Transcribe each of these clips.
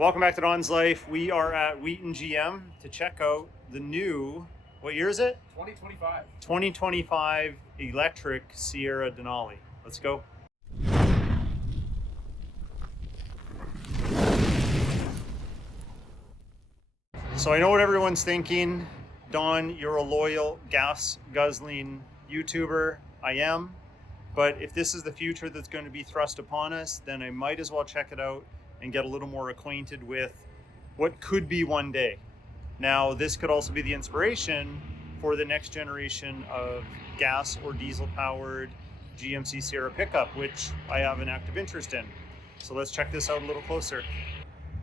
Welcome back to Don's Life. We are at Wheaton GM to check out the new, what year is it? 2025. 2025 electric Sierra Denali. Let's go. So I know what everyone's thinking. Don, you're a loyal gas guzzling YouTuber. I am. But if this is the future that's going to be thrust upon us, then I might as well check it out and get a little more acquainted with what could be one day. Now, this could also be the inspiration for the next generation of gas or diesel powered GMC Sierra pickup, which I have an active interest in. So let's check this out a little closer.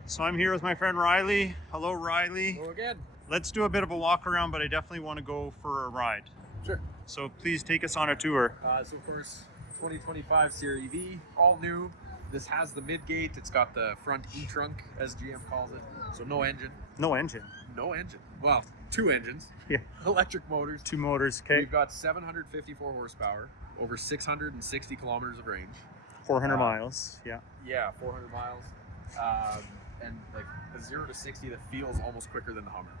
So I'm here with my friend Riley. Hello, Riley. Hello again. Let's do a bit of a walk around, but I definitely want to go for a ride. Sure. So please take us on a tour. So of course, 2025 Sierra EV, all new. This has the mid-gate. It's got the front E-trunk, as GM calls it. So no engine. No engine. No engine. Well, two engines. Yeah. Electric motors. Two motors, okay. We've got 754 horsepower, over 660 kilometers of range. 400 miles, yeah. Yeah, 400 miles. And like the 0 to 60 that feels almost quicker than the Hummer.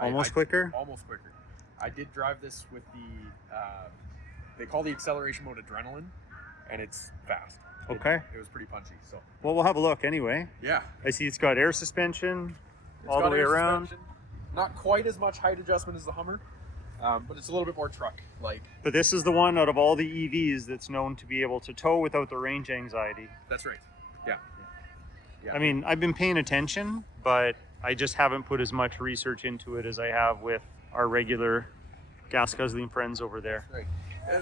Almost quicker? Almost quicker. I did drive this with the, they call the acceleration mode adrenaline, and it's fast. Okay. It was pretty punchy. So. Well, we'll have a look anyway. Yeah. I see it's got air suspension all the way air around. suspension. Not quite as much height adjustment as the Hummer, but it's a little bit more truck-like. But this is the one out of all the EVs that's known to be able to tow without the range anxiety. That's right. Yeah. Yeah. I mean, I've been paying attention, but I just haven't put as much research into it as I have with our regular gas guzzling friends over there. Right.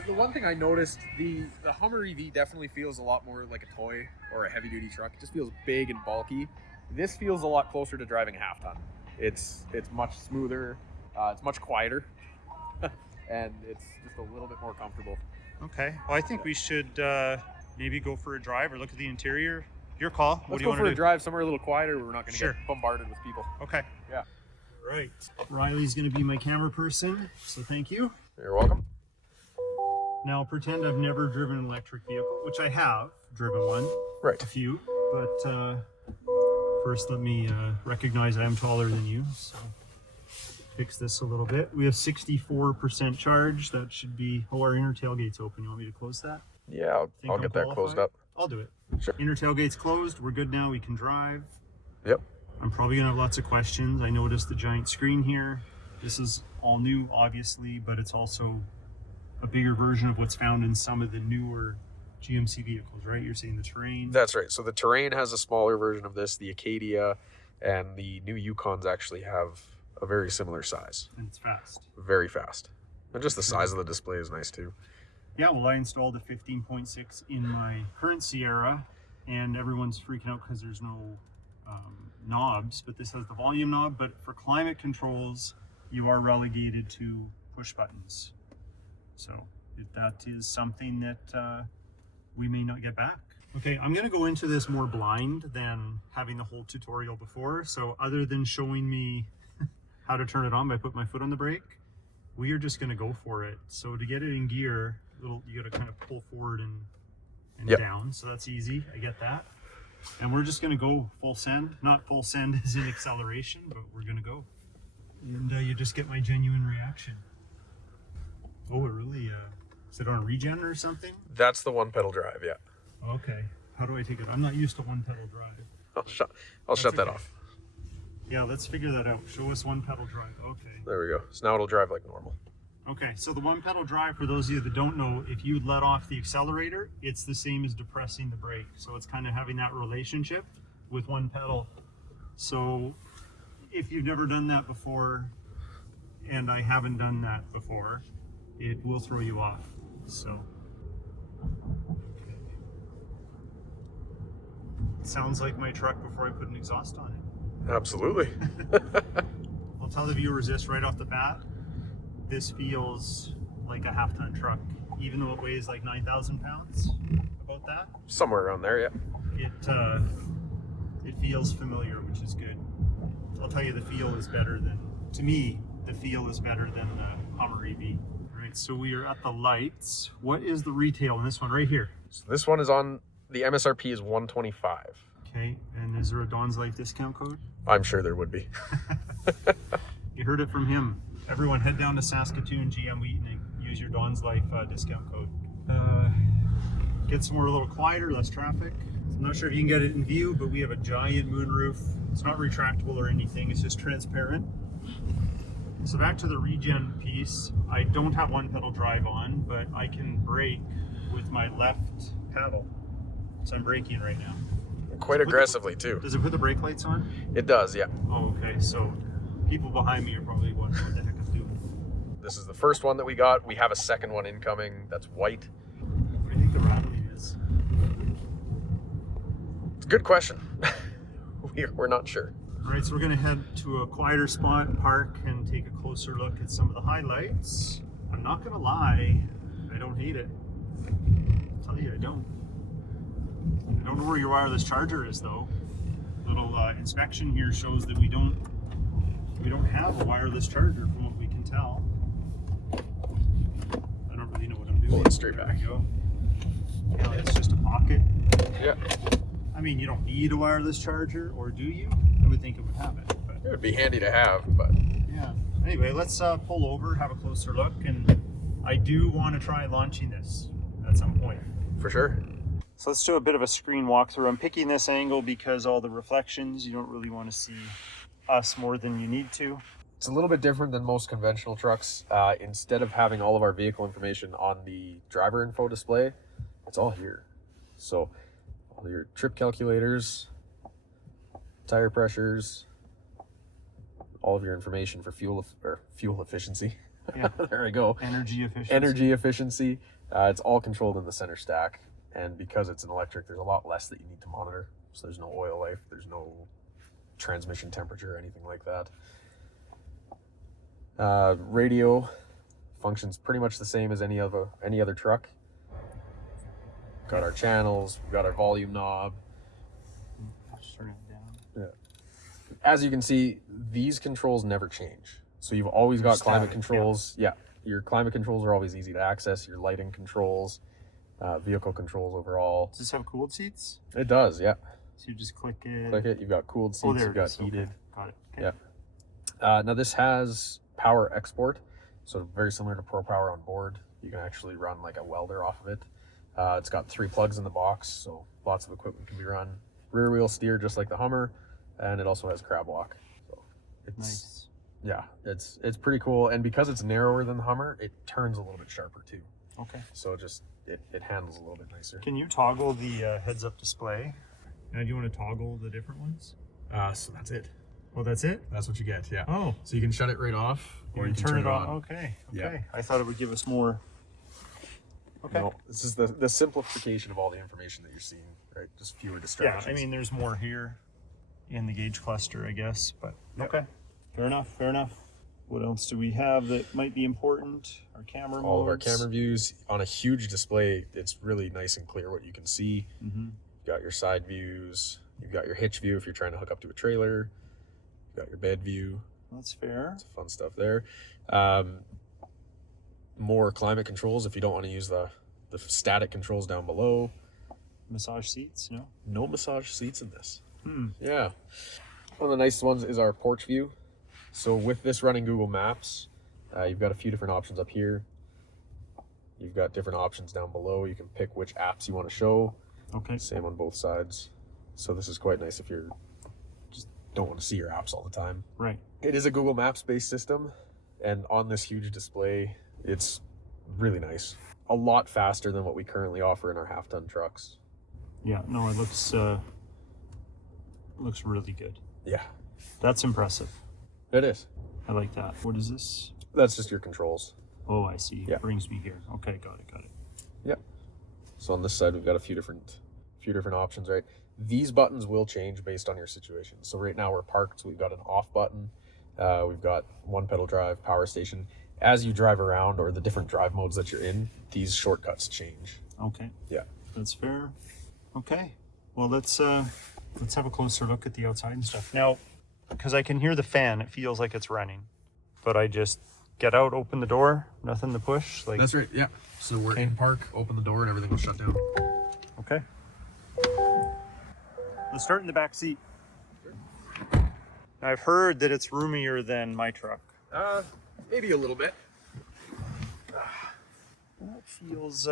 The one thing I noticed, the Hummer EV definitely feels a lot more like a toy or a heavy-duty truck. It just feels big and bulky. This feels a lot closer to driving a half-ton. It's much smoother, it's much quieter, and it's just a little bit more comfortable. Okay. Well, I think we should maybe go for a drive or look at the interior. Your call. What do you want to do? Let's go for a drive somewhere a little quieter where we're not going to Sure. get bombarded with people. Okay. Yeah. Right. Riley's going to be my camera person, so thank you. You're welcome. Now, pretend I've never driven an electric vehicle, which I have driven one. Right. A few. But first, let me recognize I am taller than you, so fix this a little bit. We have 64% charge. That should be... Oh, our inner tailgate's open. You want me to close that? Yeah, I'll get that closed up. I'll do it. Sure. Inner tailgate's closed. We're good now. We can drive. Yep. I'm probably going to have lots of questions. I noticed the giant screen here. This is all new, obviously, but it's also a bigger version of what's found in some of the newer GMC vehicles, right? You're seeing the Terrain. That's right. So the Terrain has a smaller version of this. The Acadia and the new Yukons actually have a very similar size. And it's fast. Very fast. And just the size of the display is nice too. Yeah, well, I installed a 15.6 in my current Sierra, and everyone's freaking out because there's no knobs, but this has the volume knob. But for climate controls, you are relegated to push buttons. So that is something that we may not get back. Okay, I'm going to go into this more blind than having the whole tutorial before. So other than showing me how to turn it on by putting my foot on the brake, we are just going to go for it. So to get it in gear, you got to kind of pull forward and Yep. down. So that's easy. I get that. And we're just going to go full send. Not full send as in acceleration, but we're going to go. And you just get my genuine reaction. Oh, it really, is it on a regen or something? That's the one pedal drive, yeah. Okay. How do I take it? I'm not used to one pedal drive. I'll shut that okay. off. Yeah, let's figure that out. Show us one pedal drive. Okay. There we go. So now it'll drive like normal. Okay, so the one pedal drive, for those of you that don't know, if you let off the accelerator, it's the same as depressing the brake. So it's kind of having that relationship with one pedal. So if you've never done that before, and I haven't done that before, it will throw you off. So it sounds like my truck before I put an exhaust on it. Absolutely. I'll tell the viewers this right off the bat. This feels like a half-ton truck, even though it weighs like 9,000 pounds, about that. Somewhere around there, yeah. It feels familiar, which is good. I'll tell you, the feel is better than, to me, the feel is better than the Hummer EV. All right, so we are at the lights. What is the retail in this one right here? So this one is on, the MSRP is $125. Okay, and is there a DONSLIFE discount code? I'm sure there would be. You heard it from him. Everyone head down to Saskatoon GM Wheaton and use your DONSLIFE discount code. Get somewhere a little quieter, less traffic. I'm not sure if you can get it in view, but we have a giant moonroof. It's not retractable or anything, it's just transparent. So back to the regen piece, I don't have one pedal drive on, but I can brake with my left pedal. So I'm braking right now. Quite aggressively too. Does it put the brake lights on? It does, yeah. Oh, okay. So people behind me are probably wondering what the heck it's doing. This is the first one that we got. We have a second one incoming that's white. What do you think the rattling is? It's a good question. We're not sure. All right, so we're gonna head to a quieter spot, park, and take a closer look at some of the highlights. I'm not gonna lie, I don't hate it. I'll tell you, I don't. I don't know where your wireless charger is though. Little inspection here shows that we don't have a wireless charger from what we can tell. I don't really know what I'm doing. Pull it straight back. There we go. Yeah, it's just a pocket. Yeah. I mean, you don't need a wireless charger, or do you? I would think it would have it, but It would be handy to have, but yeah. Anyway, let's pull over, have a closer look, and I do want to try launching this at some point. for sure. So let's do a bit of a screen walkthrough. I'm picking this angle because all the reflections, you don't really want to see us more than you need to. It's a little bit different than most conventional trucks. Instead of having all of our vehicle information on the driver info display, it's all here. So all your trip calculators, tire pressures, all of your information for fuel efficiency. Yeah. There we go. Energy efficiency. Energy efficiency. It's all controlled in the center stack. And because it's an electric, there's a lot less that you need to monitor. So there's no oil life, there's no transmission temperature or anything like that. Radio functions pretty much the same as any other truck. Got our channels, we've got our volume knob. Just turn it down. Yeah. As you can see, these controls never change. So you've always got climate Static, controls. Yeah, your climate controls are always easy to access. Your lighting controls, vehicle controls overall. Does this have cooled seats? It does, yeah. So you just click it. Click it. You've got cooled seats. Oh, there You've it got is. heated. Okay. Got it. Okay. Yeah. Now this has power export, so very similar to Pro Power on board. You can actually run like a welder off of it. It's got 3 plugs in the box, so lots of equipment can be run. Rear wheel steer, just like the Hummer, and it also has crab walk. So it's Nice. yeah, it's pretty cool. And because it's narrower than the Hummer, it turns a little bit sharper too. Okay. So just it handles a little bit nicer. Can you toggle the heads-up display? Now, do you want to toggle the different ones? So that's it. Oh, that's it? That's what you get. Yeah. Oh. So you can shut it right off, or you can turn it on. Okay. Yeah. Okay. I thought it would give us more. Okay. No, this is the simplification of all the information that you're seeing, right? Just fewer Yeah, distractions. I mean, there's more here in the gauge cluster, I guess, but Yep. okay. Fair enough, fair enough. What else do we have that might be important? Our camera all of our modes. camera views on a huge display. It's really nice and clear what you can see. Mm-hmm. You've got your side views. You've got your hitch view if you're trying to hook up to a trailer. You've got your bed view. That's fair. It's fun stuff there. More climate controls if you don't want to use the static controls down below. Massage seats, no? No massage seats in this. Yeah. One of the nicest ones is our porch view. So with this running Google Maps, you've got a few different options up here. You've got different options down below. You can pick which apps you want to show. Okay. Same on both sides. So this is quite nice if you're just don't want to see your apps all the time. Right. It is a Google Maps based system, and on this huge display, it's really nice. A lot faster than what we currently offer in our half-ton trucks. Yeah, no, it looks really good. Yeah, That's impressive. it is. I like that. What is this? That's just your controls. Oh, I see. Yeah. It brings me here. Okay, got it. Yep. So on this side, we've got a few different options, right? These buttons will change based on your situation. So right now we're parked, so we've got an off button. We've got one pedal drive, power station. As you drive around, or the different drive modes that you're in, these shortcuts change. Okay. Yeah. That's fair. Okay. Well, let's have a closer look at the outside and stuff. Now, because I can hear the fan, it feels like it's running. But I just get out, open the door, nothing to push. Like That's right, yeah. So we're in park, open the door, and everything will shut down. okay. Let's start in the back seat. I've heard that it's roomier than my truck. Maybe a little bit. That feels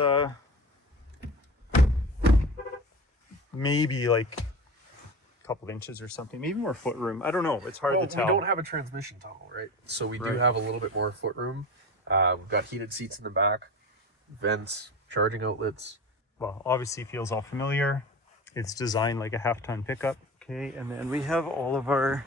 maybe like a couple inches or something, maybe more foot room. I don't know. It's hard to tell. We don't have a transmission tunnel, right? So we do have a little bit more foot room. We've got heated seats in the back, vents, charging outlets. Well, obviously feels all familiar. It's designed like a half-ton pickup. Okay, and then we have all of our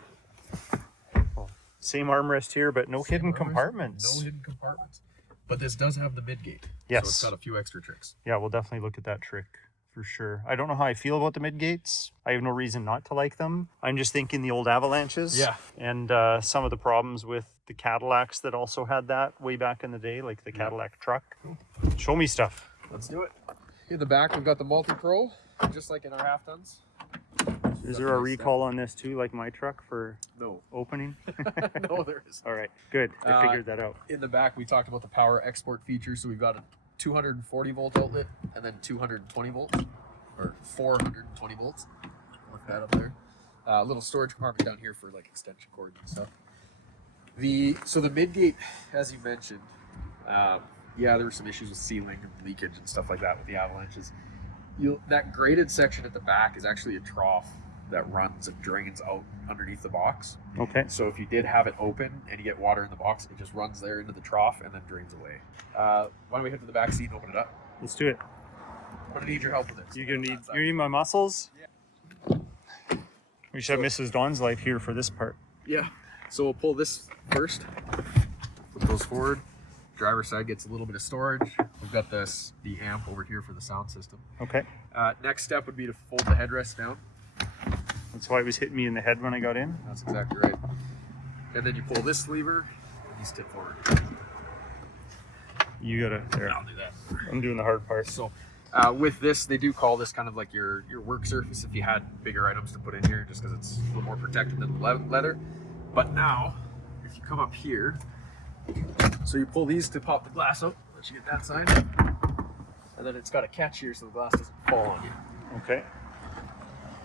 same armrest here, but no hidden compartments. No hidden compartments. But this does have the midgate. Yes. So it's got a few extra tricks. Yeah, we'll definitely look at that trick for sure. I don't know how I feel about the midgates. I have no reason not to like them. I'm just thinking the old Avalanches. Yeah. And some of the problems with the Cadillacs that also had that way back in the day, like the Cadillac truck. Show me stuff. Let's do it. In the back, we've got the multi-pro, just like in our half tons. Is there a recall on this too, like my truck for No. opening? No, there is. All right, good. I figured that out. In the back, we talked about the power export feature. So we've got a 240 volt outlet and then 220 volts, or 420 volts. Look that up there. A little storage compartment down here for like extension cords and stuff. So the midgate, as you mentioned, there were some issues with sealing and leakage and stuff like that with the Avalanches. That graded section at the back is actually a trough that runs and drains out underneath the box. Okay. So if you did have it open and you get water in the box, it just runs there into the trough and then drains away. Why don't we head to the back seat and open it up? Let's do it. I'm gonna need your help with this. You need my muscles? Yeah. We should have Mrs. DONSLIFE here for this part. Yeah. So we'll pull this first. Flip those forward. Driver's side gets a little bit of storage. We've got the amp over here for the sound system. Okay. Next step would be to fold the headrest down. That's why it was hitting me in the head when I got in. That's exactly right. And then you pull this lever and you step forward. You gotta, there. I'll do that. I'm doing the hard part. So with this, they do call this kind of like your work surface if you had bigger items to put in here, just because it's a little more protected than leather. But now, if you come up here, so you pull these to pop the glass out, let you get that side, and then it's got a catch here so the glass doesn't fall on you. Okay.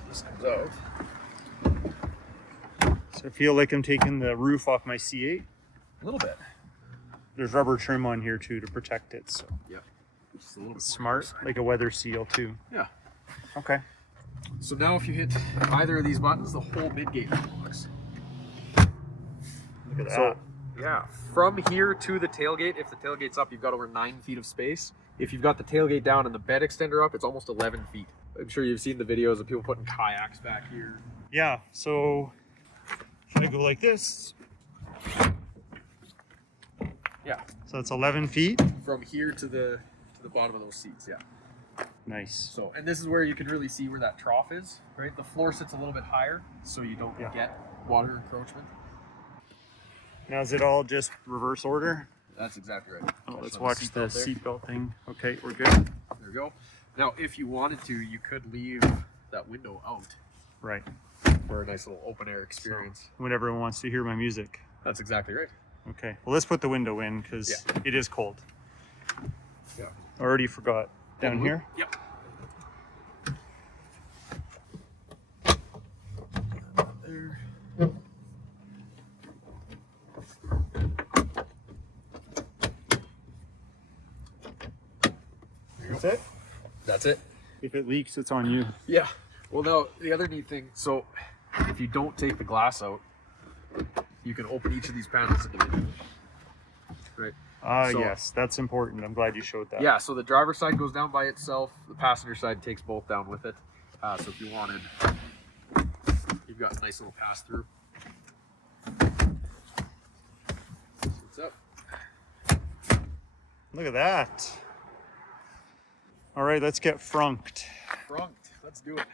This comes out. So I feel like I'm taking the roof off my C8. A little bit. There's rubber trim on here too to protect it. So Yeah. Just a little bit smart, like a weather seal too. Yeah. Okay. So now if you hit either of these buttons, the whole midgate unlocks. Look at that. So, yeah, from here to the tailgate, if the tailgate's up, you've got over 9 feet of space. If you've got the tailgate down and the bed extender up, it's almost 11 feet. I'm sure you've seen the videos of people putting kayaks back here. Yeah, so if I go like this. Yeah. So it's 11 feet. From here to the bottom of those seats, yeah. Nice. So, and this is where you can really see where that trough is, right? The floor sits a little bit higher, so you don't get water encroachment. Now is it all just reverse order? That's exactly right. Oh, let's watch the seatbelt thing. Okay, we're good. There we go. Now, if you wanted to, you could leave that window out Right. for a nice little open air experience. So, when everyone wants to hear my music. That's exactly right. Okay. Well, let's put the window in because it is cold. Yeah. Already forgot. Down here? Yep. There. That's it? That's it. If it leaks, it's on you. Yeah. Well, now, the other neat thing, so if you don't take the glass out, you can open each of these panels individually. Right? Yes, that's important. I'm glad you showed that. Yeah, so the driver's side goes down by itself. The passenger side takes both down with it. So if you wanted, you've got a nice little pass through. So it's up. Look at that. All right, let's get frunked. Frunked. Let's do it.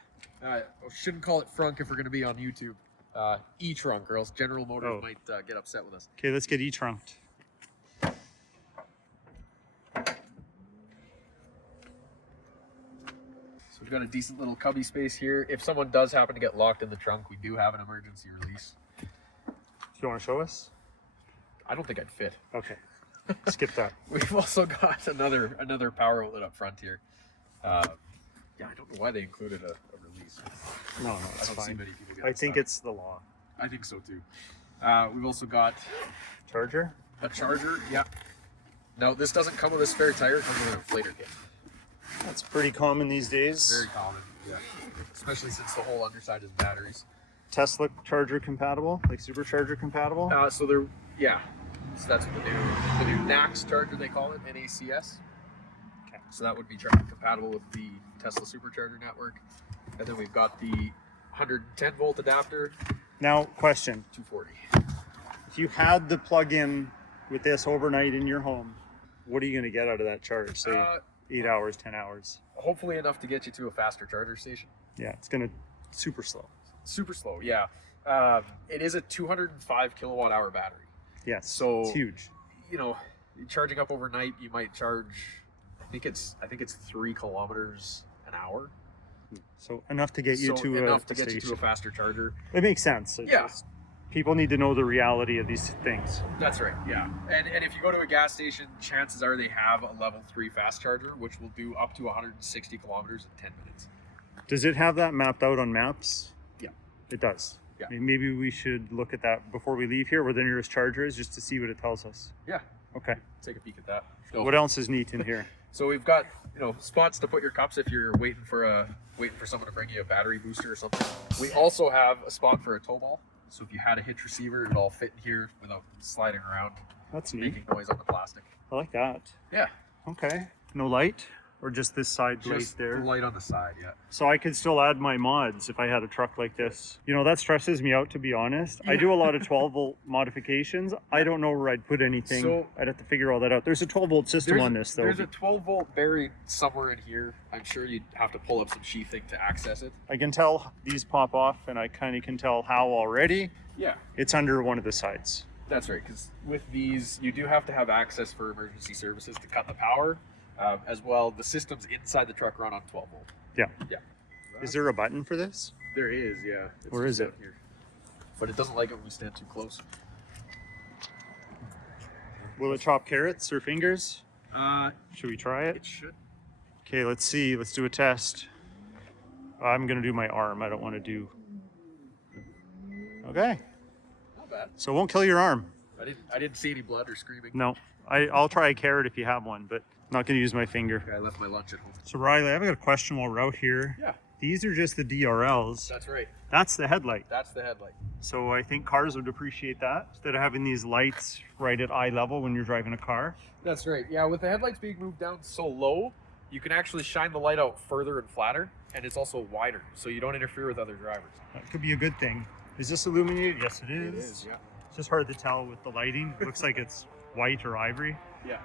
I shouldn't call it frunk if we're going to be on YouTube. E-trunk, or else General Motors might get upset with us. Okay, let's get e-trunked. So we've got a decent little cubby space here. If someone does happen to get locked in the trunk, we do have an emergency release. Do you want to show us? I don't think I'd fit. Okay, skip that. We've also got another power outlet up front here. Yeah, I don't know why they included a release. these. No, I it's don't see fine. many people get I this think stuff. it's the law. I think so too. We've also got Charger? a charger. Yeah. Now this doesn't come with a spare tire. It comes with an inflator kit. That's pretty common these days. Very common. Yeah. Especially since the whole underside is batteries. Tesla charger compatible, like supercharger compatible. So they're So that's what the new NACS charger they call it, NACS. Okay. So that would be compatible with the Tesla supercharger network. And then we've got the 110 volt adapter, Now, question: 240. if you had the plug-in with this overnight in your home, what are you going to get out of that charge? Say 8 hours, 10 hours. Hopefully enough to get you to a faster charger station. Yeah, it's going to super slow. Super slow, yeah. It is a 205 kilowatt hour battery. Yes, So it's huge. You know, charging up overnight, you might charge. I think it's 3 kilometers an hour. So enough to get you So to enough a to get you station. to a faster charger. It makes sense. It's Yeah. just- people need to know the reality of these things. That's right, yeah. And if you go to a gas station, chances are they have a level 3 fast charger, which will do up to 160 kilometers in 10 minutes. Does it have that mapped out on maps? Yeah. It does. Yeah. I mean, maybe we should look at that before we leave here, where the nearest charger is, just to see what it tells us. Yeah, Okay. take a peek at that. What else is neat in here? So we've got, spots to put your cups if you're waiting for someone to bring you a battery booster or something. We also have a spot for a tow ball. So if you had a hitch receiver, it'd all fit in here without sliding around, That's neat. making noise on the plastic. I like that. Yeah. Okay. No light? Or just this side light Just there? the light on the side, yeah. So I could still add my mods if I had a truck like this. That stresses me out, to be honest. I do a lot of 12 volt modifications. I don't know where I'd put anything. So- I'd have to figure all that out. There's a 12 volt system on this, though. There's a 12 volt buried somewhere in here. I'm sure you'd have to pull up some sheathing to access it. I can tell these pop off, and I kind of can tell how already. Yeah. It's under one of the sides. That's right, because with these, you do have to have access for emergency services to cut the power. As well, the systems inside the truck run on 12 volt. Yeah. Yeah. Is there a button for this? There is, yeah. It's Where just is out it? Here. But it doesn't like it when we stand too close. Will it chop carrots or fingers? Uh, Should we try it? it should. Okay, let's see. Let's do a test. I'm going to do my arm. I don't want to do... Okay. Not bad. So it won't kill your arm. I didn't see any blood or screaming. No. I'll try a carrot if you have one, but I'm not going to use my finger. Okay, I left my lunch at home. So Riley, I've got a question while we're out here. Yeah, These are just the DRLs. that's right. That's the headlight. That's the headlight. So I think cars would appreciate that, instead of having these lights right at eye level when you're driving a car. That's right. Yeah, with the headlights being moved down so low, you can actually shine the light out further and flatter, and it's also wider, so you don't interfere with other drivers. That could be a good thing. Is this illuminated? Yes, it is. It is, yeah. It's just hard to tell with the lighting. It looks like it's white or ivory. Yeah.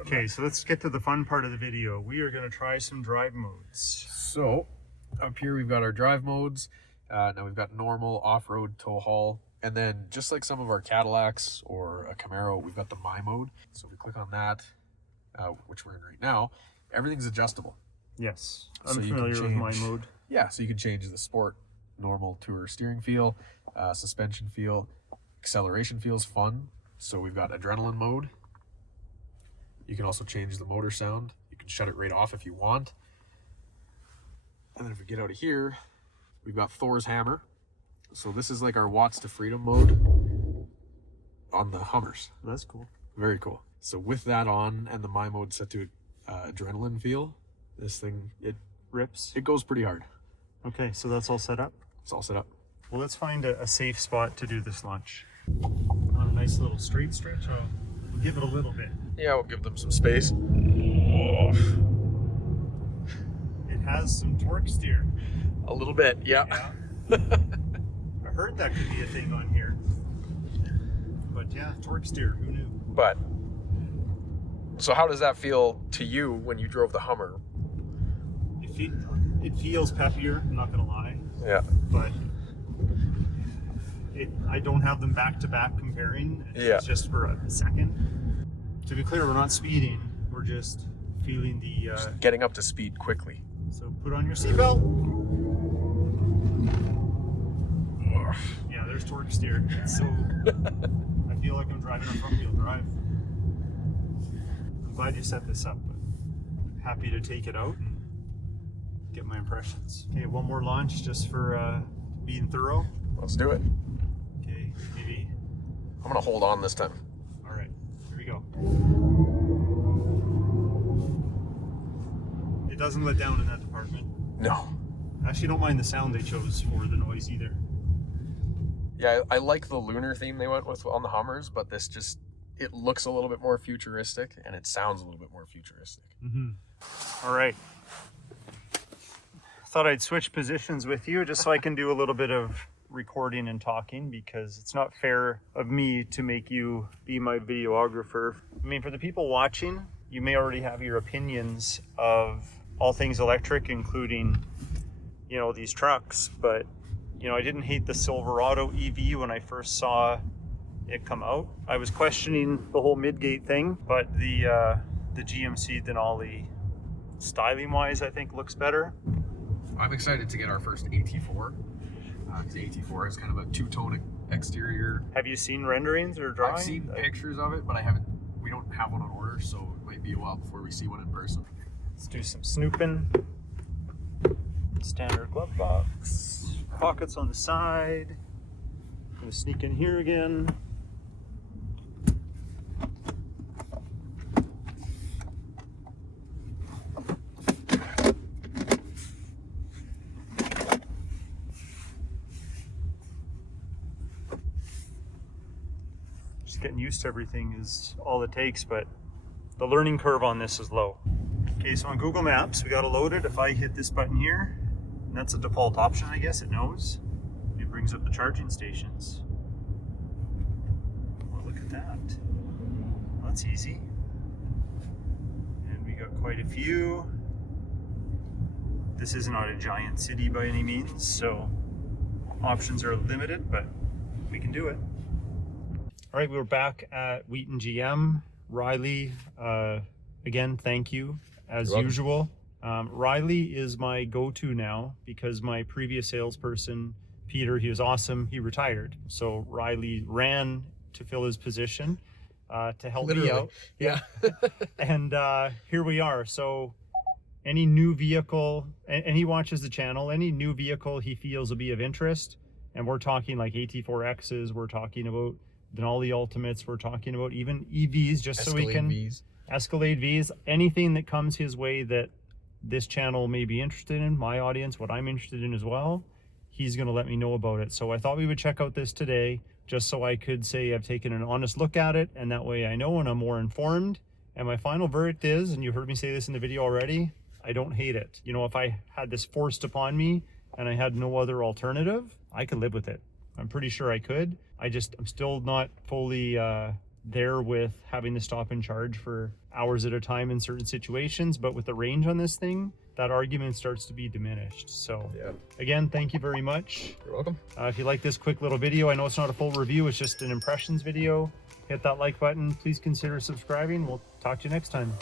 Okay, so let's get to the fun part of the video. We are going to try some drive modes. So up here we've got our drive modes. Now we've got normal, off-road, tow haul, and then just like some of our Cadillacs or a Camaro, we've got the My mode. So if we click on that, which we're in right now, everything's adjustable. Yes, So I'm you can familiar with my change- mode. Yeah, so you can change the sport, normal, tour steering feel, suspension feel, acceleration feels fun. So we've got adrenaline mode. You can also change the motor sound. You can shut it right off if you want. And then if we get out of here, we've got Thor's hammer. So this is like our watts to freedom mode on the Hummers. That's cool. Very cool. So with that on and the My mode set to adrenaline feel, this thing, it Rips. goes pretty hard. Okay, so that's all set up. It's all set up. Well, let's find a safe spot to do this launch. On a nice little straight stretch, I'll give it a little bit. Yeah, we'll give them some space. It has some torque steer. A little bit, yeah. I heard that could be a thing on here. But yeah, torque steer, who knew? But so how does that feel to you when you drove the Hummer? It feels peppier, I'm not gonna lie. Yeah. But I don't have them back to back comparing. It's just for a second. To be clear, we're not speeding. We're just feeling the... Just getting up to speed quickly. So put on your seatbelt. Yeah, there's torque steer. So I feel like I'm driving a front wheel drive. I'm glad you set this up, but happy to take it out and get my impressions. Okay, one more launch just for being thorough. Let's do it. Okay, maybe. I'm gonna hold on this time. All right, here we go. It doesn't let down in that department. No. I actually don't mind the sound they chose for the noise either. Yeah, I like the lunar theme they went with on the Hummers, but this just, it looks a little bit more futuristic and it sounds a little bit more futuristic. All right. Thought I'd switch positions with you just so I can do a little bit of recording and talking, because it's not fair of me to make you be my videographer. I mean, for the people watching, you may already have your opinions of all things electric, including, you know, these trucks, but you know, I didn't hate the Silverado EV when I first saw it come out. I was questioning the whole midgate thing, but the GMC Denali, styling wise, I think looks better. I'm excited to get our first AT4, because the AT4 is kind of a two-tone exterior. Have you seen renderings or drawings? I've seen pictures of it, but we don't have one on order, so it might be a while before we see one in person. Let's do some snooping. Standard glove box. Pockets on the side. Gonna sneak in here again. Just getting used to everything is all it takes, but the learning curve on this is low. Okay, so on Google Maps, we got it loaded. If I hit this button here, and that's a default option, I guess, it knows. It brings up the charging stations. Well, look at that. That's easy. And we got quite a few. This is not a giant city by any means, so options are limited, but we can do it. All right, we're back at Wheaton GM. Riley, again, thank you as usual. Riley is my go-to now because my previous salesperson, Peter, he was awesome. He retired. So Riley ran to fill his position to help me out. Yeah. And here we are. So any new vehicle, and he watches the channel, any new vehicle he feels will be of interest, and we're talking like AT4Xs, we're talking about Denali Ultimates, we're talking about even EVs, just Escalade so we can... Vs. Escalade Vs, anything that comes his way that this channel may be interested in, my audience, what I'm interested in as well, he's going to let me know about it. So I thought we would check out this today just so I could say I've taken an honest look at it, and that way I know and I'm more informed. And my final verdict is, and you heard me say this in the video already, I don't hate it. You know, if I had this forced upon me and I had no other alternative, I could live with it. I'm pretty sure I could. I'm still not fully there with having to stop and charge for hours at a time in certain situations, but with the range on this thing, that argument starts to be diminished. So again, thank you very much. You're welcome. If you like this quick little video, I know it's not a full review, it's just an impressions video, hit that like button. Please consider subscribing. We'll talk to you next time.